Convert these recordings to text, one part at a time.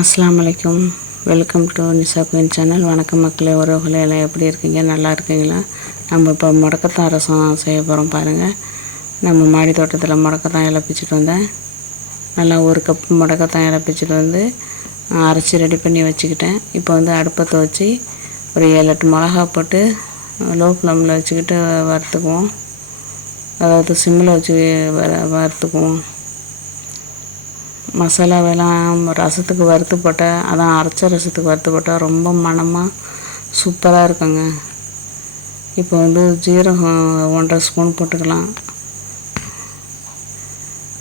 அஸ்ஸலாமு அலைக்கும். Welcome to Nisa queen channel. வணக்கம் மக்களே, உறவுகளே, எல்லாம் எப்படி இருக்கீங்க? நல்லா இருக்கீங்களா? நம்ம இப்போ முடக்கத்தான் ரசம் செய்ய போகிறோம் பாருங்கள். நம்ம மாடி தோட்டத்தில் முடக்கத்தான் இலை பிச்சுட்டு வந்தேன். நல்லா 1 கப் முடக்கத்தான் இலை பிச்சுட்டு வந்து அரைச்சி ரெடி பண்ணி வச்சுக்கிட்டேன். இப்போ வந்து அடுப்பத்தை வச்சு ஒரு 7-8 மிளகா போட்டு லோ ஃப்ளேமில் வச்சுக்கிட்டு வறுத்துக்குவோம். அதாவது சிம்மில் வச்சு வறுத்துக்குவோம். மசாலாவெல்லாம் ரசத்துக்கு வறுத்து போட்டால், அதான் அரைச்ச ரசத்துக்கு வறுத்து போட்டால் ரொம்ப மணமாக சூப்பராக இருக்குங்க. இப்போ வந்து ஜீரகம் 1.5 ஸ்பூன் போட்டுக்கலாம்.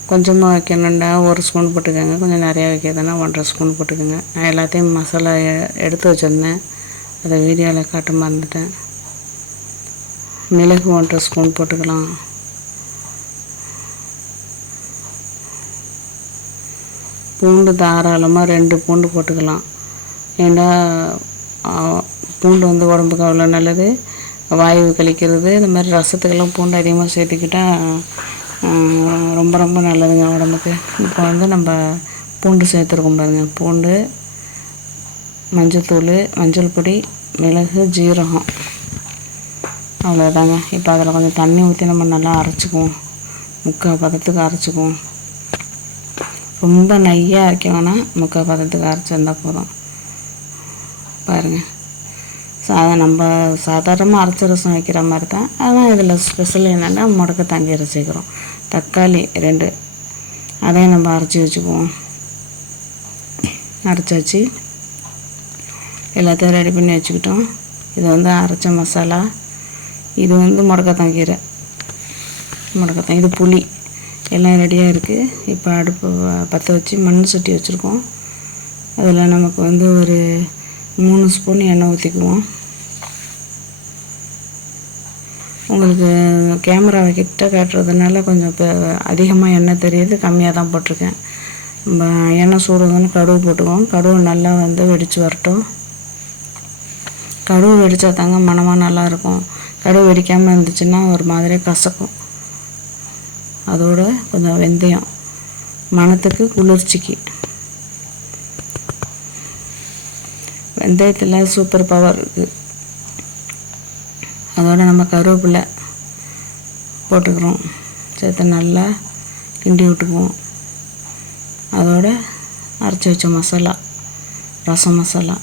கொஞ்சமாக வைக்கணுண்டா 1 ஸ்பூன் போட்டுக்கோங்க. கொஞ்சம் நிறையா வைக்கிறதுனா 1.5 ஸ்பூன் போட்டுக்கோங்க. நான் எல்லாத்தையும் மசாலா எடுத்து வச்சுருந்தேன், அதை வீடியோவில் காட்ட மறந்துட்டேன். மிளகு 1.5 ஸ்பூன் போட்டுக்கலாம். பூண்டு தாராளமாக 2 பூண்டு போட்டுக்கலாம். ஏன்னா பூண்டு வந்து உடம்புக்கு அவ்வளோ நல்லது, வாயு கழிக்கிறது. இந்த மாதிரி ரசத்துக்கெல்லாம் பூண்டு அதிகமாக சேர்த்துக்கிட்டால் ரொம்ப ரொம்ப நல்லதுங்க உடம்புக்கு. இப்போ வந்து நம்ம பூண்டு சேர்த்துருக்கோம் பாருங்கள். பூண்டு, மஞ்சத்தூள், மஞ்சள் பொடி, மிளகு, ஜீரகம், அவ்வளோதாங்க. இப்போ அதில் கொஞ்சம் தண்ணி ஊற்றி நம்ம நல்லா அரைச்சிக்குவோம். 3/4 பதத்துக்கு அரைச்சிக்குவோம். ரொம்ப நையாக அரைக்க வேணாம், 3/4 பதத்துக்கு அரைச்சிருந்தால் போதும். பாருங்கள், நம்ம சாதாரணமாக அரைச்ச ரசம் வைக்கிற மாதிரி தான். ஆனால் இதில் ஸ்பெஷல் என்னென்னா முடக்கத்தான் கீரை சேர்க்குறோம். தக்காளி 2, அதையும் நம்ம அரைச்சி வச்சுக்குவோம். அரைச்சி வச்சு எல்லாத்தையும் ரெடி பண்ணி வச்சுக்கிட்டோம். இது வந்து அரைச்ச மசாலா. இது வந்து முடக்கத்தான் கீரை, முடக்கத்தான். இது புளி, எல்லாம் ரெடியாக இருக்குது. இப்போ அடுப்பு பற்ற வச்சு மண் சட்டி வச்சுருக்கோம். அதில் நமக்கு வந்து ஒரு 3 ஸ்பூன் எண்ணெய் ஊற்றிக்குவோம். உங்களுக்கு கேமரா கிட்ட காட்டுறதுனால கொஞ்சம் இப்போ அதிகமாக எண்ணெய் தெரியுது, கம்மியாக தான் போட்டிருக்கேன். எண்ணெய் சூடுங்கன்னு கடுகு போட்டுக்குவோம். கடுகு நல்லா வந்து வெடித்து வரட்டும். கடுகு வெடித்தா தாங்க மணமாக நல்லாயிருக்கும். கடுகு வெடிக்காமல் இருந்துச்சுன்னா ஒரு மாதிரி கசக்கும். அதோட கொஞ்சம் வெந்தயம், மணத்துக்கு, குளிர்ச்சிக்கு. வெந்தயத்தில் சூப்பர் பவர் இருக்குது. அதோட நம்ம கருவேப்பிலை போட்டுக்கிறோம். சேர்த்து நல்லா கிண்டி விட்டுக்குவோம். அதோட அரைச்சி வச்ச மசாலா, ரசம் மசாலா,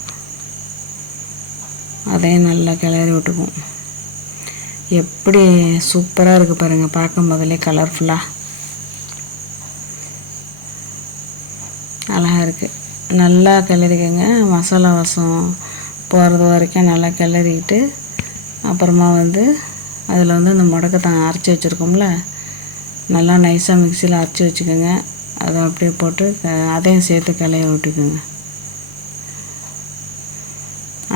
அதையும் நல்லா கிளறி விட்டுக்குவோம். எப்படி சூப்பராக இருக்குது பாருங்கள், பார்க்கும் போதிலே கலர்ஃபுல்லாக அழகாக இருக்குது. நல்லா கிளறிக்கங்க. மசாலா வாசம் போகிறது வரைக்கும் நல்லா கிளறிக்கிட்டு, அப்புறமா வந்து அதில் வந்து இந்த முடக்கத்தான் அரைச்சி வச்சுருக்கோம்ல, நல்லா நைஸாக மிக்சியில் அரைச்சி வச்சுக்கோங்க. அதை அப்படியே போட்டு அதையும் சேர்த்து கிளறி விட்டுக்குங்க.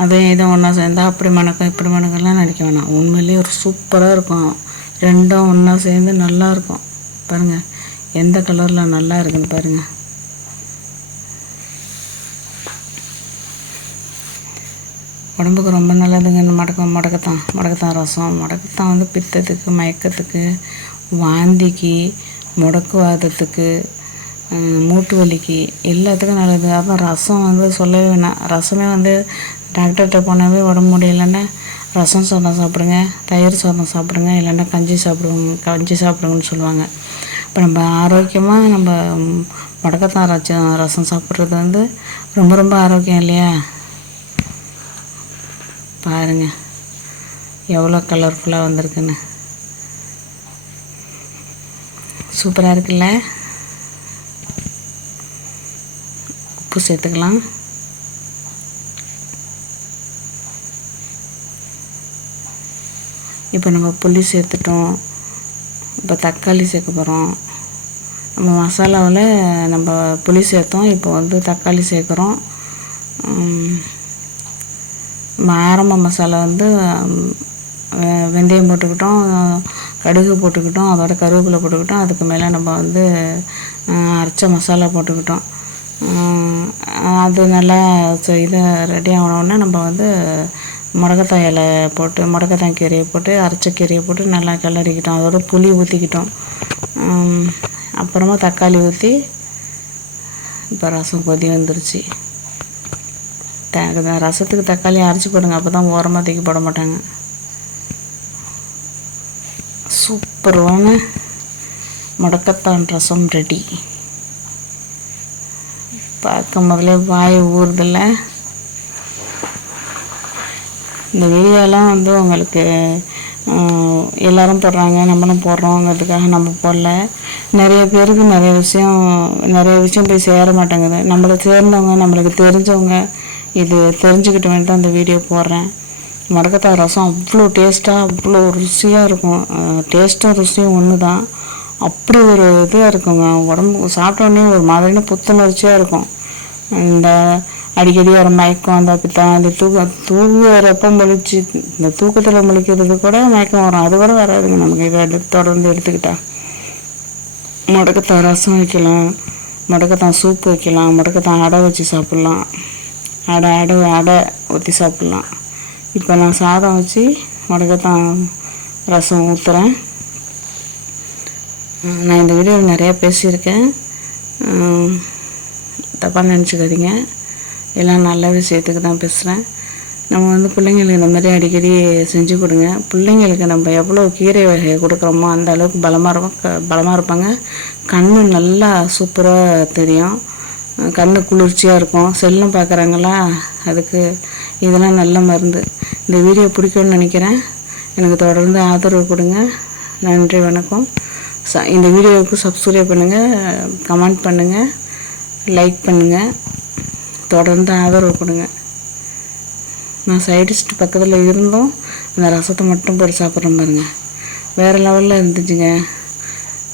அதே இதை ஒன்றா சேர்ந்தால் அப்படி மணக்கம் இப்படி மணக்கம்லாம் நினைக்க வேணாம். உண்மையிலேயே ஒரு சூப்பராக இருக்கும். ரெண்டும் ஒன்றா சேர்ந்து நல்லாயிருக்கும். பாருங்கள் எந்த கலரில் நல்லா இருக்குன்னு பாருங்கள். உடம்புக்கு ரொம்ப நல்லதுங்க இந்த முடக்கத்தான் ரசம். முடக்கத்தான் வந்து பித்தத்துக்கு, மயக்கத்துக்கு, வாந்திக்கு, முடக்குவாதத்துக்கு, மூட்டு வலிக்கு, எல்லாத்துக்கும் நல்லது. அதான் ரசம் வந்து சொல்லவே வேணாம். ரசமே வந்து டாக்டர்கிட்ட போனாவே உடம்பு முடியலைன்னா ரசம் சாதம் சாப்பிடுங்க, தயிர் சாதம் சாப்பிடுங்க, இல்லைன்னா கஞ்சி சாப்பிடுங்கன்னு சொல்லுவாங்க. இப்போ நம்ம ஆரோக்கியமாக நம்ம முடக்கத்தான் ரசம் சாப்பிட்றது வந்து ரொம்ப ரொம்ப ஆரோக்கியம் இல்லையா? பாருங்கள் எவ்வளோ கலர்ஃபுல்லாக வந்திருக்குன்னு. சூப்பராக இருக்குல்ல? உப்பு சேர்த்துக்கலாம். இப்போ நம்ம புளி சேர்த்துட்டோம். இப்போ தக்காளி சேர்க்க போகிறோம். நம்ம மசாலாவில் நம்ம புளி சேர்த்தோம், இப்போ வந்து தக்காளி சேர்க்குறோம். ஆரம்ப மசாலா வந்து வெந்தயம் போட்டுக்கிட்டோம், கடுகு போட்டுக்கிட்டோம், அதோட கருவேப்பிலை போட்டுக்கிட்டோம். அதுக்கு மேலே நம்ம வந்து அரைச்ச மசாலா போட்டுக்கிட்டோம். அது நல்லா இது ரெடி ஆகணுன்னா நம்ம வந்து முடக்கத்தான் இலை போட்டு, முடக்கத்தான் கீரையை போட்டு, அரைச்ச கீரையை போட்டு நல்லா கிளறிக்கிட்டோம். அதோட புளி ஊற்றிக்கிட்டோம். அப்புறமா தக்காளி ஊற்றி இப்போ ரசம் கொதி வந்துருச்சு. ரசத்துக்கு தக்காளி அரைச்சி போடுங்க, அப்போ தான் ஓரமாக தூக்கி போட மாட்டாங்க. சூப்பரான முடக்கத்தான் ரசம் ரெடி. பார்க்க முதல்ல வாய் ஊறுதில்ல. இந்த வீடியோலாம் உங்களுக்கு எல்லோரும் போடுறாங்க, நம்மளும் போடுறோங்கிறதுக்காக நம்ம போடல. நிறைய பேருக்கு நிறைய விஷயம் போய் சேர மாட்டேங்குது. நம்மளை சேர்ந்தவங்க, நம்மளுக்கு தெரிஞ்சவங்க இது தெரிஞ்சுக்கிட்டு வேண்டிட்டு அந்த வீடியோ போடுறேன். முடக்கத்தான் ரசம் அவ்வளோ டேஸ்ட்டாக, அவ்வளோ ருசியாக இருக்கும். டேஸ்ட்டும் ருசியும் ஒன்று தான். அப்படி ஒரு இதாக இருக்குங்க. உடம்பு சாப்பிட்டோன்னே ஒரு மாதிரியான புத்துணர்ச்சியாக இருக்கும். இந்த அடிக்கடி வர மயக்கம், அந்த பித்தம், அந்த தூங்குறப்போ முழிச்சு, இந்த தூக்கத்தில் முழிக்கிறது கூட மயக்கம் வரும். அது கூட வராதுங்க நமக்கு இதை தொடர்ந்து எடுத்துக்கிட்டா. முடக்கத்தான் ரசம் வைக்கலாம், முடக்கத்தான் சூப்பு வைக்கலாம், முடக்கத்தான் அடை வச்சு சாப்பிட்லாம், அடை ஊற்றி சாப்பிட்லாம். இப்போ நான் சாதம் வச்சு முடக்கத்தான் ரசம் ஊற்றுறேன். நான் இந்த வீடியோவில் நிறையா பேசியிருக்கேன், தப்பாக நினச்சிக்காதீங்க. எல்லாம் நல்ல விஷயத்துக்கு தான் பேசுகிறேன். நம்ம பிள்ளைங்களுக்கு இந்த மாதிரி அடிக்கடி செஞ்சு கொடுங்க. பிள்ளைங்களுக்கு நம்ம எவ்வளோ கீரை வகையை கொடுக்குறோமோ அந்த அளவுக்கு பலமாக இருப்பாங்க. கண் நல்லா சூப்பராக தெரியும், கண் குளிர்ச்சியாக இருக்கும். செல்லும் பார்க்குறாங்களா, அதுக்கு இதெல்லாம் நல்ல மருந்து. இந்த வீடியோ பிடிக்கும்னு நினைக்கிறேன். எனக்கு தொடர்ந்து ஆதரவு கொடுங்க. நன்றி, வணக்கம். இந்த வீடியோவுக்கு சப்ஸ்கிரைப் பண்ணுங்கள், கமெண்ட் பண்ணுங்கள், லைக் பண்ணுங்கள், தொடர்ந்து ஆதரவு கொடுங்க. நான் சைடிஸ்ட் பக்கத்தில் இருந்தும் அந்த ரசத்தை மட்டும் போட்டு சாப்பிட்றேன் பாருங்கள், வேறு லெவலில் இருந்துச்சுங்க.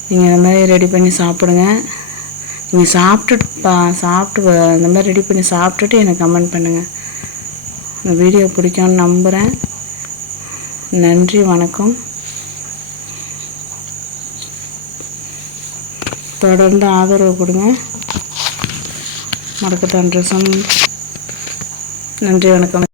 நீங்கள் இந்த மாதிரி ரெடி பண்ணி சாப்பிடுங்க. நீங்கள் சாப்பிட்டு இந்த மாதிரி ரெடி பண்ணி சாப்பிட்டுட்டு எனக்கு கமெண்ட் பண்ணுங்கள். இந்த வீடியோ பிடிக்கும்னு நம்புகிறேன். நன்றி, வணக்கம். தொடர்ந்து ஆதரவு கொடுங்க. முடக்கத்தான் ரசம். நன்றி, வணக்கம்.